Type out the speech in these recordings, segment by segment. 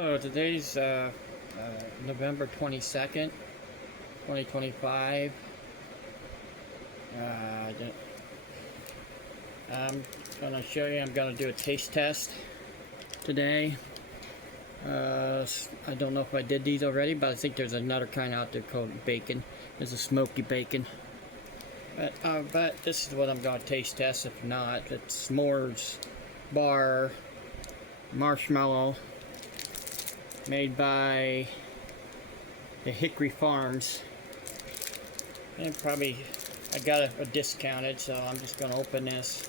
Hello, today's November 22nd, 2025. I'm going to show you, I'm going to do a taste test today. I don't know if I did these already, but I think there's another kind out there called bacon. It's a smoky bacon. But this is what I'm going to taste test. If not, it's s'mores bar marshmallow, made by the Hickory Farms, and probably I got a discounted, so I'm just going to open this.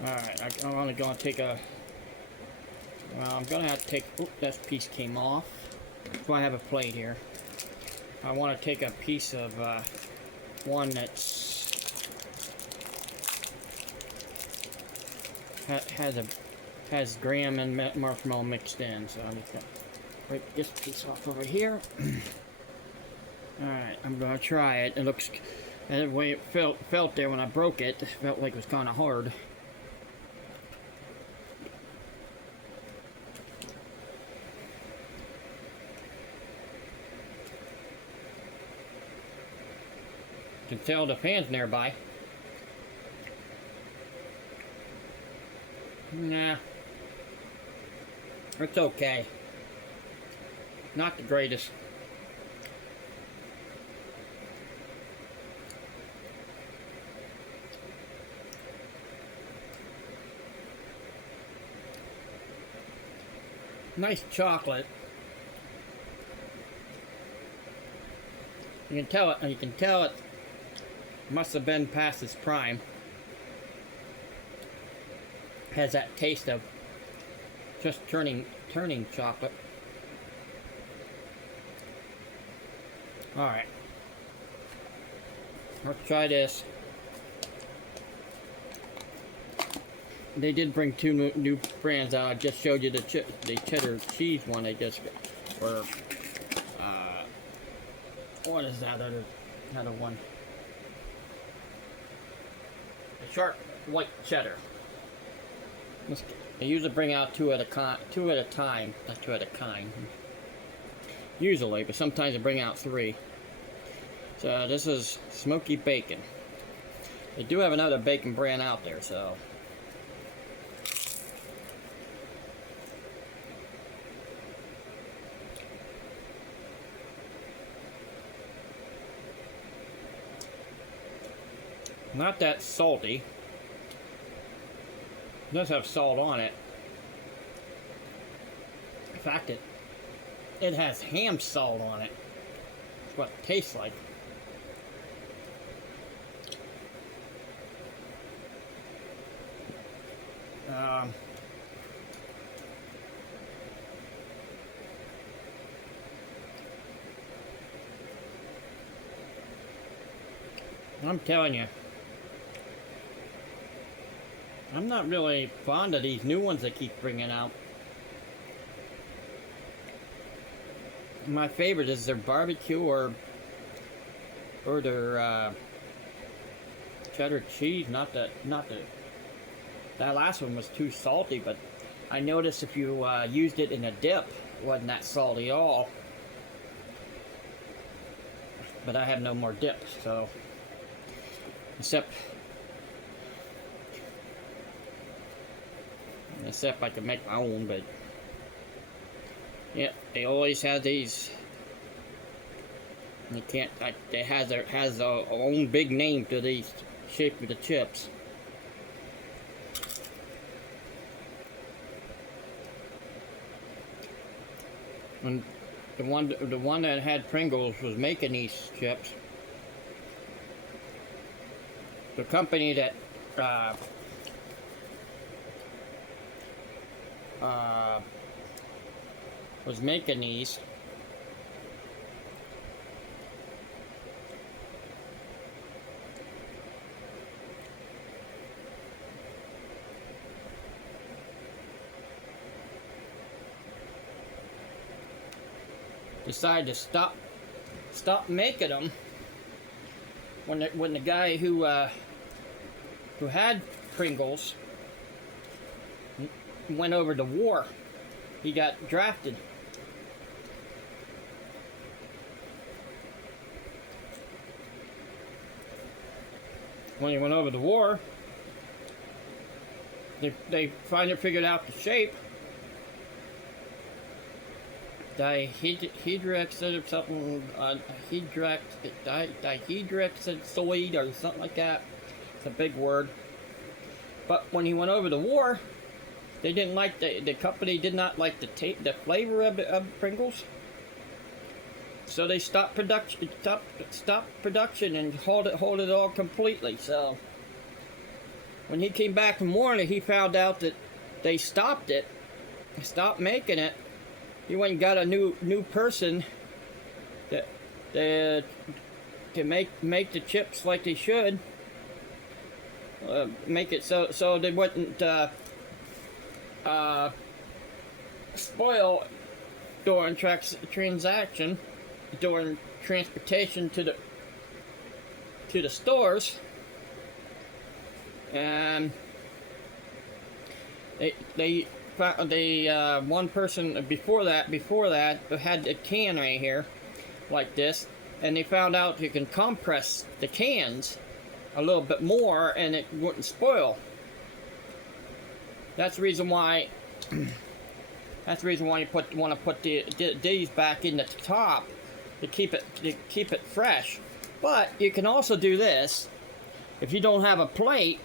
Alright, I'm only going to take a, well, I'm going to have to take, oop, that piece came off. So I have a plate here. I want to take a piece of one that's has graham and marshmallow mixed in. So I'm just gonna break this piece off over here. All right, I'm gonna try it. It looks, the way it felt there when I broke it, felt like it was kind of hard. Can tell the fan's nearby. Nah, it's okay. Not the greatest. Nice chocolate. You can tell it. You can tell it must have been past its prime. Has that taste of just turning chocolate. Alright, let's try this. They did bring two new brands out. I just showed you the cheddar cheese one they just, or what is that other one? The sharp white cheddar. They usually bring out two at a time, not two at a kind. Usually, but sometimes they bring out three. So this is smoky bacon. They do have another bacon brand out there, so. Not that salty. It does have salt on it. In fact, it has ham salt on it. That's what it tastes like. I'm telling you, I'm not really fond of these new ones they keep bringing out. My favorite is their barbecue or their cheddar cheese. Not that last one was too salty, but I noticed if you used it in a dip, it wasn't that salty at all. But I have no more dips, so except I can make my own, but yeah, they always have these. You can't. It has their own big name to these shape of the chips. And the one that had Pringles was making these chips. The company that was making these decided to stop making them when the guy who had Pringles went over to war. He got drafted. When he went over to war, they finally figured out the shape. Dihedroxide or something, dihedroxide or something like that. It's a big word. But when he went over to war, they didn't like the company did not like the flavor of Pringles. So they stopped production. Stopped production and hold it all completely. So when he came back from Warner, he found out that they stopped it. They stopped making it. He went and got a new person to make the chips like they should. Make it so they wouldn't spoil during transaction, during transportation to the stores. And they one person before that had a can right here like this, and they found out you can compress the cans a little bit more and it wouldn't spoil. That's the reason why you want to put these back in the top to keep it fresh. But you can also do this if you don't have a plate.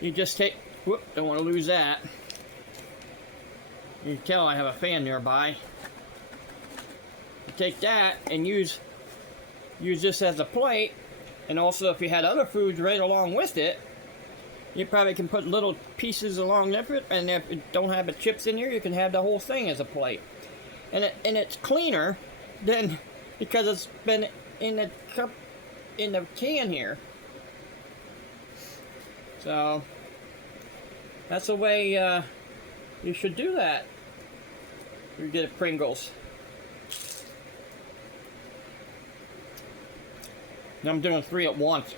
You just take, whoop, don't want to lose that. You can tell I have a fan nearby. You take that and use this as a plate, and also if you had other foods right along with it, you probably can put little pieces along there, and if you don't have the chips in here, you can have the whole thing as a plate. And it's cleaner than, because it's been in the cup, in the can here. So that's the way you should do that. You get a Pringles. Now I'm doing 3 at once.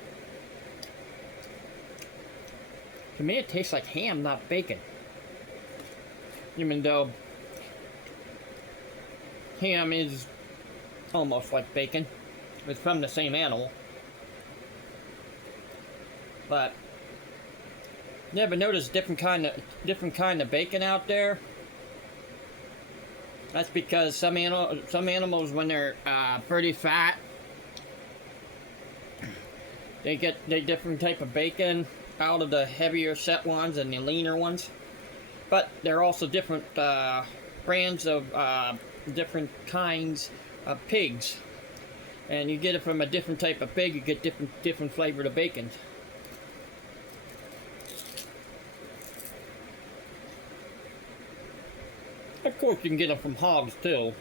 To me, it tastes like ham, not bacon. Even though ham is almost like bacon. It's from the same animal. But you ever notice different kind of bacon out there? That's because some animals, when they're pretty fat, they get different type of bacon out of the heavier set ones and the leaner ones. But there are also different brands of different kinds of pigs, and you get it from a different type of pig. You get different flavored of bacon. Of course, you can get them from hogs too.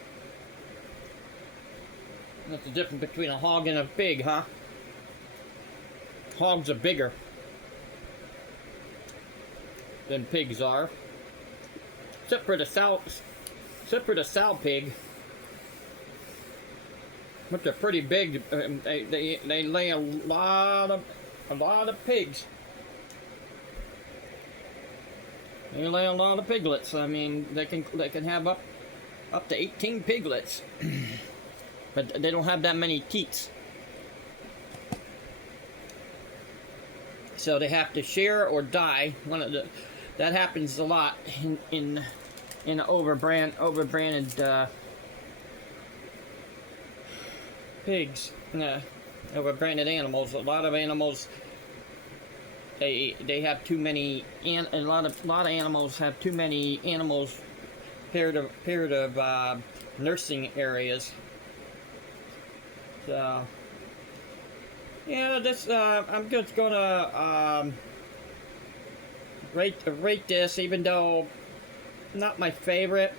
That's the difference between a hog and a pig, huh? Hogs are bigger than pigs are, except for the sow pig, but they're pretty big. They lay a lot of pigs. They lay a lot of piglets. I mean, they can have up to 18 piglets, but they don't have that many teats. So they have to share or die. That happens a lot in overbranded pigs, overbranded animals. A lot of animals, they have too many, and a lot of animals have too many animals paired of nursing areas. So yeah, this I'm just gonna rate this, even though not my favorite.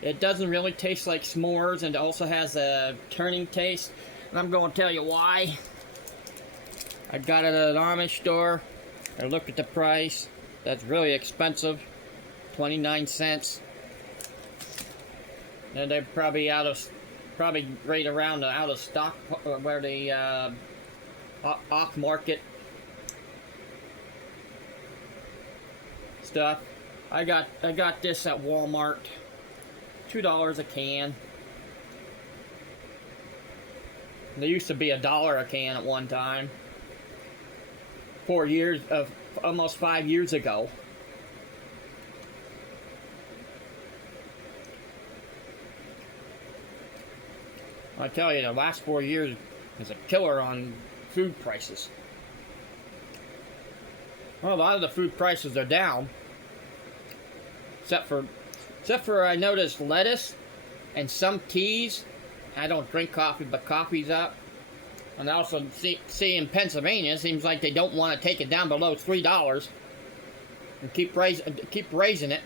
It doesn't really taste like s'mores, and it also has a turning taste. And I'm going to tell you why. I got it at an Amish store. I looked at the price. That's really expensive. 29 cents. And they're probably probably right around the out of stock where the off market stuff. I got this at Walmart, $2 a can. They used to be $1 a can at one time. 4 years of almost 5 years ago. I tell you, the last 4 years is a killer on food prices. Well, a lot of the food prices are down, except for I noticed lettuce and some teas. I don't drink coffee, but coffee's up. And I also see in Pennsylvania, it seems like they don't want to take it down below $3 and keep raising it.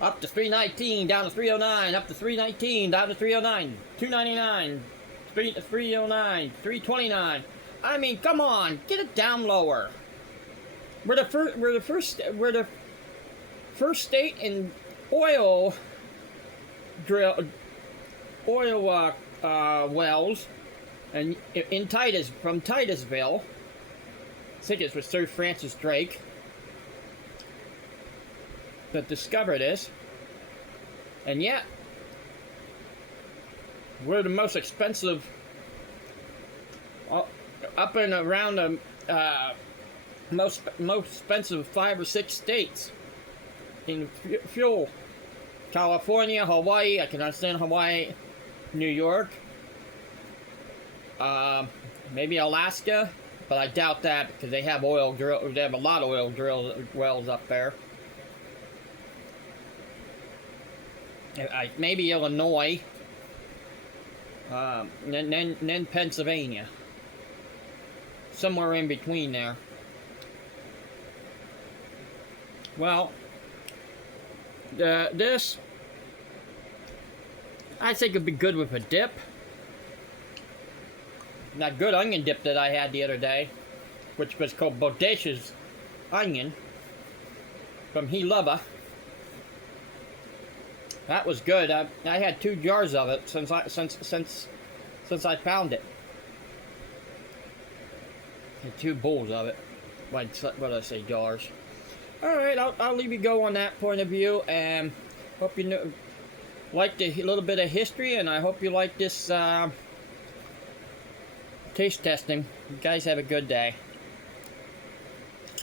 Up to $3.19, down to $3.09, up to $3.19, down to $3.09, $2.99, $3.09, $3.29. I mean, come on, get it down lower. We're the first state in oil wells, and in from Titusville. I think it was Sir Francis Drake that discovered this, and yet we're the most expensive up and around the most expensive 5 or 6 states in fuel. California, Hawaii, I can understand Hawaii, New York, maybe Alaska, but I doubt that because they have they have a lot of oil wells up there. Maybe Illinois, then Pennsylvania, somewhere in between there. Well, this I think it'd be good with a dip. That good onion dip that I had the other day, which was called Bodacious Onion from He Lubba. That was good. I had 2 jars of it since I found it. Had 2 bowls of it. What did I say, jars? All right, I'll leave you go on that point of view, and hope you liked a little bit of history, and I hope you like this taste testing. You guys have a good day.